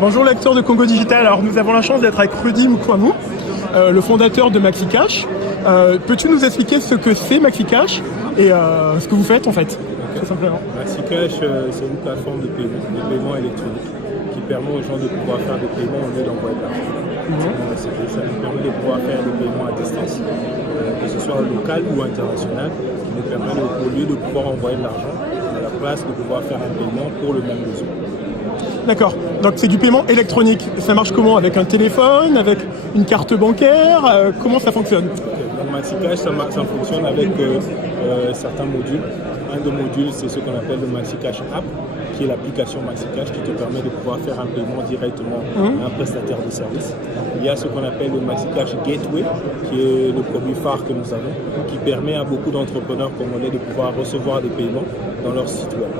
Bonjour lecteurs de Congo Digital, alors nous avons la chance d'être avec Rudy Mukwamou, le fondateur de MaxiCash. Peux-tu nous expliquer ce que c'est MaxiCash et ce que vous faites en fait, tout simplement? MaxiCash, c'est une plateforme de paiement électronique qui permet aux gens de pouvoir faire des paiements au lieu d'envoyer de l'argent. Ça nous permet de pouvoir faire des paiements à distance, que ce soit local ou international, qui nous permet au lieu de pouvoir envoyer de l'argent, à la place de pouvoir faire un paiement pour le même besoin. D'accord, donc c'est du paiement électronique. Ça marche comment? Avec un téléphone, avec une carte bancaire? Comment ça fonctionne? Donc MaxiCash, ça fonctionne avec certains modules. Un des modules, c'est ce qu'on appelle le MaxiCash App, qui est l'application MaxiCash qui te permet de pouvoir faire un paiement directement à un prestataire de service. Il y a ce qu'on appelle le MaxiCash Gateway, qui est le produit phare que nous avons, qui permet à beaucoup d'entrepreneurs congolais de pouvoir recevoir des paiements dans leur site web.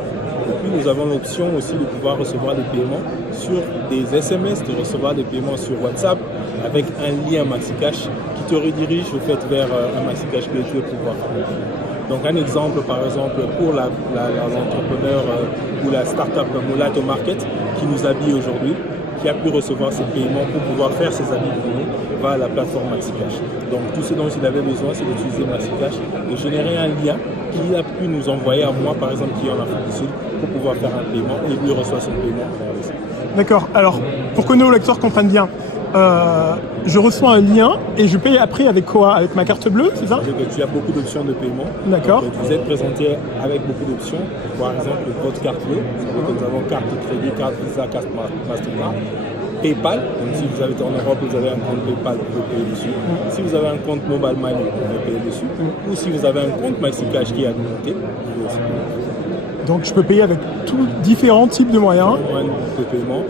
Et puis nous avons l'option aussi de pouvoir recevoir des paiements sur des SMS, de recevoir des paiements sur WhatsApp avec un lien MaxiCash qui te redirige au fait vers un MaxiCash Gateway pour pouvoir faire des paiements. Donc un exemple, par exemple, pour l'entrepreneur ou la start-up Molato Market qui nous habille aujourd'hui, qui a pu recevoir ses paiements pour pouvoir faire ses habits pour nous, va à la plateforme MaxiCash. Donc tout ce dont il avait besoin, c'est d'utiliser MaxiCash, de générer un lien qu'il a pu nous envoyer à moi, par exemple, qui est en Afrique du Sud, pour pouvoir faire un paiement et lui reçoit son paiement à travers ça. D'accord, alors pour que nos lecteurs comprennent bien, je reçois un lien et je paye après avec quoi? Avec ma carte bleue, c'est ça? Tu as beaucoup d'options de paiement. D'accord. Vous êtes présenté avec beaucoup d'options. Par exemple, votre carte bleue, nous avons carte de crédit, carte Visa, carte Mastercard. PayPal, donc si vous êtes en Europe, vous avez un compte PayPal, vous pouvez payer dessus. Si vous avez un compte Mobile Money, vous pouvez payer dessus. Ou si vous avez un compte MaxiCash qui est alimenté, vous pouvez aussi payer. Donc je peux payer avec tous différents types de moyens. De paiement,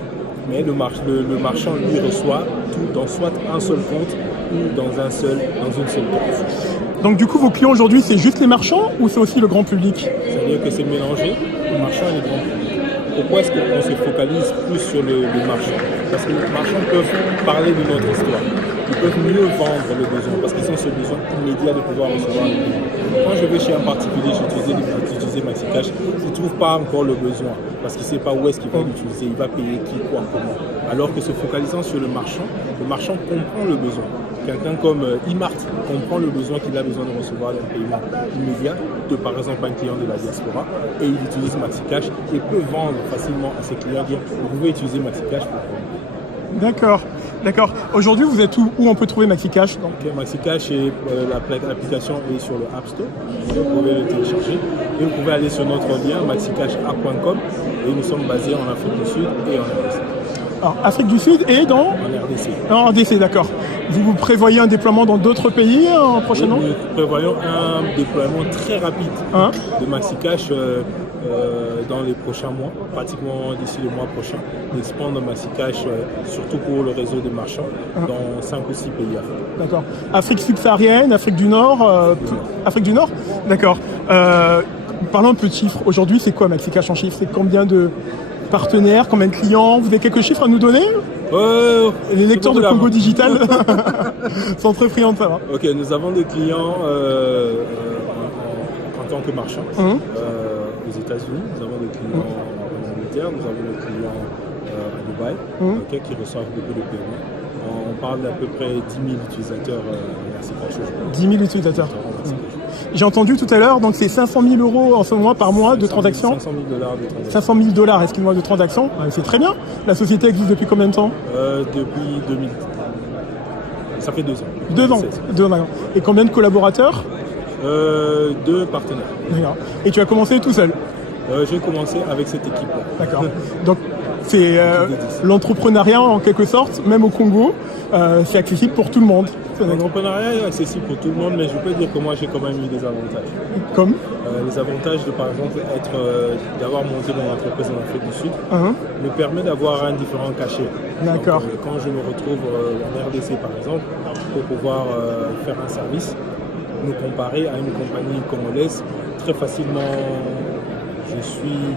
mais le marchand lui reçoit tout dans soit un seul compte ou dans une seule carte. Donc du coup, vos clients aujourd'hui, c'est juste les marchands ou c'est aussi le grand public? C'est-à-dire que c'est mélangé, le marchand et le grand public. Pourquoi est-ce qu'on se focalise plus sur le marchand? Parce que les marchands peuvent parler de notre histoire. Ils peuvent mieux vendre le besoin parce qu'ils ont ce besoin immédiat de pouvoir recevoir le paiement. Quand je vais chez un particulier, j'utilise MaxiCash, il ne trouve pas encore le besoin parce qu'il ne sait pas où est-ce qu'il va l'utiliser, il va payer qui, quoi, comment. Alors que se focalisant sur le marchand comprend le besoin. Quelqu'un comme Imart comprend le besoin qu'il a besoin de recevoir un paiement immédiat de par exemple un client de la diaspora et il utilise MaxiCash et peut vendre facilement à ses clients, dire vous pouvez utiliser MaxiCash pour vendre. D'accord, d'accord. Aujourd'hui, vous êtes où on peut trouver MaxiCash? Okay, MaxiCash, l'application est sur le App Store, vous pouvez le télécharger et vous pouvez aller sur notre lien maxicashapp.com et nous sommes basés en Afrique du Sud et en RDC. Alors, Afrique du Sud et dans? En RDC. En RDC, d'accord. Vous prévoyez un déploiement dans d'autres pays prochainement? Nous prévoyons un déploiement très rapide de MaxiCash dans les prochains mois, pratiquement d'ici le mois prochain, d'expandre MaxiCash surtout pour le réseau des marchands dans 5 ou 6 pays africains. D'accord. Afrique subsaharienne, Afrique du Nord, Afrique du Nord? D'accord. Parlons un peu de chiffres. Aujourd'hui, c'est quoi MaxiCash en chiffres? C'est combien de partenaires, combien de clients? Vous avez quelques chiffres à nous donner? Les lecteurs de Congo Digital sont très friands de ça. Ok, nous avons des clients en tant que marchands aux États-Unis, nous avons des clients en Angleterre, nous avons des clients à Dubaï qui reçoivent beaucoup de paiements. On parle d'à peu près 10 000 utilisateurs MaxiCash aujourd'hui. 10 000 utilisateurs. J'ai entendu tout à l'heure, donc c'est 500 000 euros en ce moment par mois de transactions. 500 000 $ de transactions. 500 000 $, excuse-moi, de transactions. C'est très bien. La société existe depuis combien de temps? Depuis 2000. Ça fait 2 ans. 2 ans. 2 ans. Et combien de collaborateurs? 2 partenaires. D'accord. Et tu as commencé tout seul? J'ai commencé avec cette équipe-là. D'accord. Donc c'est l'entrepreneuriat en quelque sorte, même au Congo, c'est accessible pour tout le monde. L'entrepreneuriat est accessible pour tout le monde, mais je peux dire que moi j'ai quand même eu des avantages. Comme les avantages de par exemple d'avoir monté mon entreprise en Afrique du Sud me permet d'avoir un différent cachet. D'accord. Donc, quand je me retrouve en RDC par exemple, pour pouvoir faire un service, me comparer à une compagnie congolaise, très facilement je suis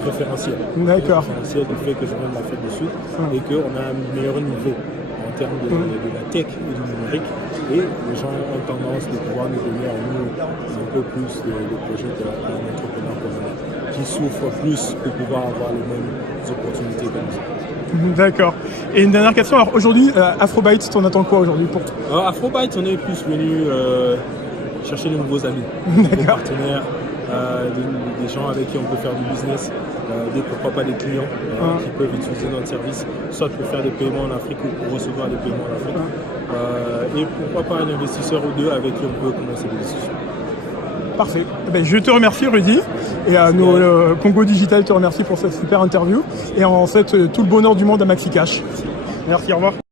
préférentiel. D'accord. Préférentiel du fait que je viens de l'Afrique du Sud et qu'on a un meilleur niveau en termes de la tech et du numérique. Et les gens ont tendance de pouvoir nous donner à nous un peu plus de projets d'un entrepreneur congolais qui souffre plus de pouvoir avoir les mêmes opportunités que nous. D'accord. Et une dernière question. Alors aujourd'hui, Afrobytes, t'en attends quoi aujourd'hui pour... Alors, Afrobytes, on est plus venu chercher de nouveaux amis, de nouveaux partenaires, des gens avec qui on peut faire du business, pourquoi pas des clients qui peuvent utiliser notre service, soit pour faire des paiements en Afrique ou pour recevoir des paiements en Afrique. Et pourquoi pas un investisseur ou deux avec qui on peut commencer des discussions. Parfait. Ben, je te remercie Rudy et à nos Congo Digital te remercie pour cette super interview et on souhaite tout le bonheur du monde à Maxi Cash. Merci, au revoir.